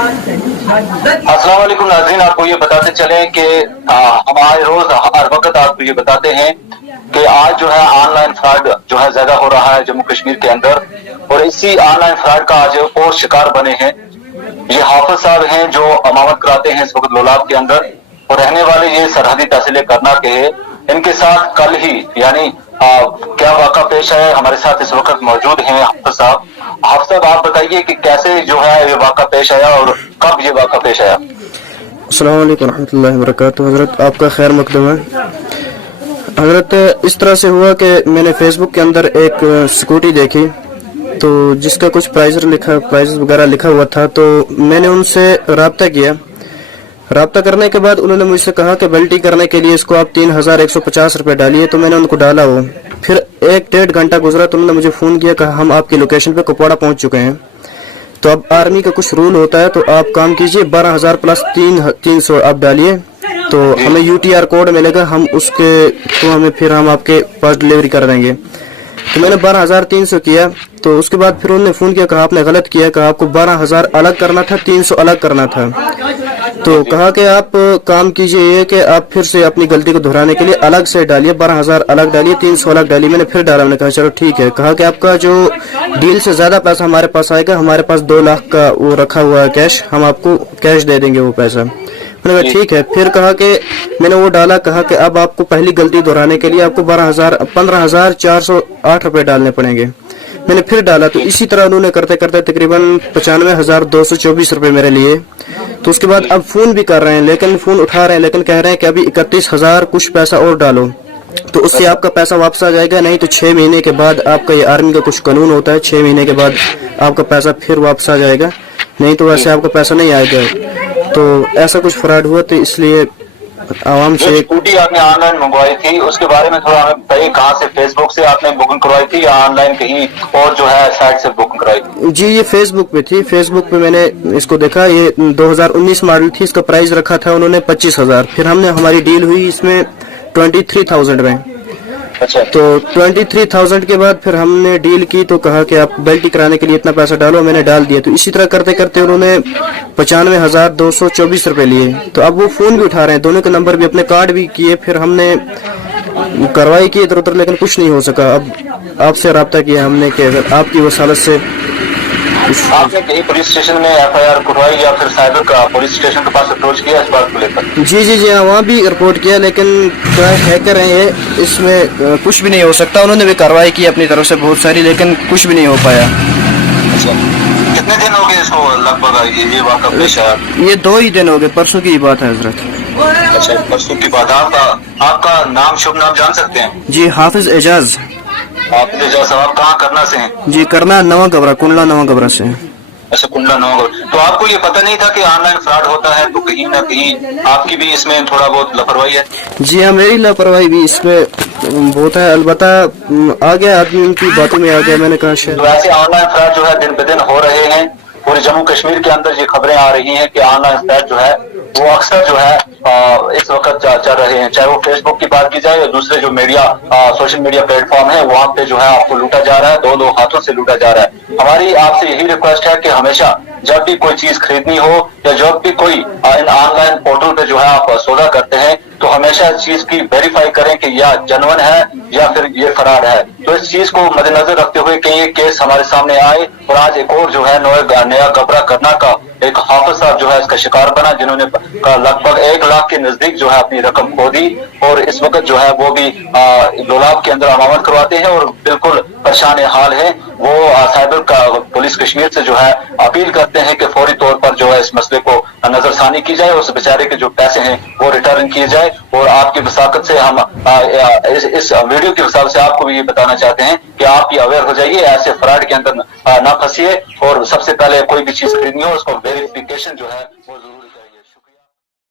अस्सलाम वालेकुम नाज़रीन, आपको ये बताते चले कि हमारे रोज हर वक्त आपको ये बताते हैं कि आज जो है ऑनलाइन फ्रॉड जो है ज्यादा हो रहा है जम्मू कश्मीर के अंदर, और इसी ऑनलाइन फ्रॉड का आज और शिकार बने हैं। ये हाफिज साहब हैं जो अमामत कराते हैं इस वक्त लोलाब के अंदर, और रहने वाले ये सरहदी तहसील करना के है। इनके साथ कल ही यानी क्या वाक़ा पेश है, हमारे साथ इस वक्त मौजूद हैं हाफिज साहब। हाफिज साहब, आप बताइए कि कैसे जो है ये वाक़ा पेश आया और कब ये वाक़ा पेश आया। अस्सलाम वालेकुम रहमतुल्लाहि व बरकातुहू। हज़रत आपका खैर मकदम है। हज़रत इस तरह से हुआ कि मैंने फेसबुक के अंदर एक स्कूटी देखी, तो जिसका कुछ प्राइस वगैरह लिखा हुआ था, तो मैंने उनसे रब्ता किया। रब्ता करने के बाद उन्होंने मुझसे कहा कि बेल्टी करने के लिए इसको आप 3150 रुपये डालिए, तो मैंने उनको डाला। वो फिर 1-1.5 घंटा गुजरा तो उन्होंने मुझे फ़ोन किया, कहा हम आपकी लोकेशन पे कुपवाड़ा पहुंच चुके हैं। तो अब आर्मी का कुछ रूल होता है, तो आप काम कीजिए 12,000 प्लस 300 आप डालिए, तो हमें UTR कोड मिलेगा, हम उसके तो हमें फिर हम आपके पास डिलीवरी कर देंगे। तो मैंने 12,300 किया। तो उसके बाद फिर उन्होंने फ़ोन किया, कहा आपने गलत किया, कहा आपको 12,000 अलग करना था, 300 अलग करना था। तो कहा कि आप काम कीजिए ये कि आप फिर से अपनी गलती को दोहराने के लिए अलग से डालिए, 12,000 अलग डालिए, 300 अलग डालिए। मैंने फिर डाला, मैंने कहा चलो ठीक है। कहा कि आपका जो डील से ज़्यादा पैसा हमारे पास आएगा, हमारे पास 2 लाख का वो रखा हुआ है कैश, हम आपको कैश दे देंगे वो पैसा। मैंने कहा ठीक है। फिर कहा कि मैंने वो डाला, कहा कि अब आपको पहली गलती दोहराने के लिए आपको 15,408 रुपये डालने पड़ेंगे। मैंने फिर डाला, तो इसी तरह उन्होंने करते करते तकरीबन 95,224 रुपये मेरे लिए। तो उसके बाद अब फ़ोन भी कर रहे हैं, लेकिन फ़ोन उठा रहे हैं, लेकिन कह रहे हैं कि अभी 31,000 कुछ पैसा और डालो, तो उससे आपका पैसा वापस आ जाएगा, नहीं तो 6 महीने के बाद आपका, ये आर्मी का कुछ कानून होता है, 6 महीने के बाद आपका पैसा फिर वापस आ जाएगा, नहीं तो वैसे आपका पैसा नहीं आएगा। तो ऐसा कुछ फ्रॉड हुआ, तो इसलिए आवाम से स्कूटी आपने ऑनलाइन मंगवाई थी, उसके बारे में थोड़ा हमें बताइए। कहाँ से, फेसबुक से आपने बुकिंग करवाई थी या ऑनलाइन कहीं और जो है साइट से बुकिंग करवाई थी? जी, ये फेसबुक पे थी। फेसबुक पे मैंने इसको देखा, ये 2019 मॉडल थी, इसका प्राइस रखा था उन्होंने 25,000। फिर हमारी डील हुई इसमें 23,000 में। अच्छा। तो 23,000 के बाद फिर हमने डील की, तो कहा कि आप बेल्टी कराने के लिए इतना पैसा डालो, मैंने डाल दिया। तो इसी तरह करते करते उन्होंने 95,224 रुपये लिए। तो अब वो फ़ोन भी उठा रहे हैं, दोनों के नंबर भी, अपने कार्ड भी किए, फिर हमने कार्रवाई की इधर उधर, लेकिन कुछ नहीं हो सका। अब आपसे रब्ता किया हमने कि अगर आपकी वसालत से आपने कहीं पुलिस स्टेशन में FIR करवाई या फिर साइबर का पुलिस स्टेशन के पास अप्रोच किया इस बात को लेकर? जी हाँ, वहाँ भी रिपोर्ट किया, लेकिन क्या हैकर हैं ये, इसमें कुछ भी नहीं हो सकता। उन्होंने भी कार्रवाई की अपनी तरफ से बहुत सारी, लेकिन कुछ भी नहीं हो पाया। अच्छा, कितने दिन हो गए इसको लगभग ये वाक़ा पेश आया? ये 2 ही दिन हो गए, परसों की बात है हजरत। अच्छा, परसों की बात। आपका नाम, शुभ नाम जान सकते हैं? जी, हाफिज एजाज। हाफिज एजाज साहब कहाँ करना से हैं? जी, करना नवा गबरा, कुंडला नवा गबरा से। अच्छा, कुंडला नवा। तो आपको ये पता नहीं था कि ऑनलाइन फ्रॉड होता है, तो कहीं ना कहीं आपकी भी इसमें थोड़ा बहुत लापरवाही है? जी हाँ, मेरी लापरवाही भी इसमें बहुत है, अलबत्ता आ गया आदमी उनकी बातों में आ गया, मैंने कहा शायद। तो ऐसे ऑनलाइन फ्रॉड जो है दिन ब दिन हो रहे हैं। पूरे जम्मू कश्मीर के अंदर ये खबरें आ रही हैं कि ऑनलाइन फ्रॉड जो है वो अक्सर जो है इस वक्त चल रहे हैं। चाहे वो फेसबुक की बात की जाए या दूसरे जो मीडिया सोशल मीडिया प्लेटफॉर्म है, वहाँ पे जो है आपको लूटा जा रहा है, 2 हाथों से लूटा जा रहा है। हमारी आपसे यही रिक्वेस्ट है कि हमेशा जब भी कोई चीज खरीदनी हो या जब भी कोई इन ऑनलाइन पोर्टल पे जो है आप सौदा करते हैं, तो हमेशा इस चीज की वेरीफाई करें कि या जेन्युइन है या फिर ये फ्रॉड है। तो इस चीज को मद्देनजर रखते हुए कि ये केस हमारे सामने आए, और आज एक और जो है नया गबरा करना का एक हाफिज साहब जो है इसका शिकार बना, जिन्होंने लगभग 1 लाख के नजदीक जो है अपनी रकम खो दी, और इस वक्त जो है वो भी लोलाब के अंदर अमामत करवाते हैं और बिल्कुल परेशान हाल है। वो साइबर का पुलिस कश्मीर से जो है अपील करते हैं कि फौरी तौर पर जो है इस मसले को नजरसानी की जाए, उस बेचारे के जो पैसे हैं वो रिटर्न किए जाए। और आपकी वसाकत से हम इस वीडियो की वसाकत से आपको भी ये बताना चाहते हैं कि आप ये अवेयर हो जाइए, ऐसे फ्रॉड के अंदर ना फंसिए, और सबसे पहले कोई भी चीज खरीदनी हो उसको वेरिफिकेशन जो है वो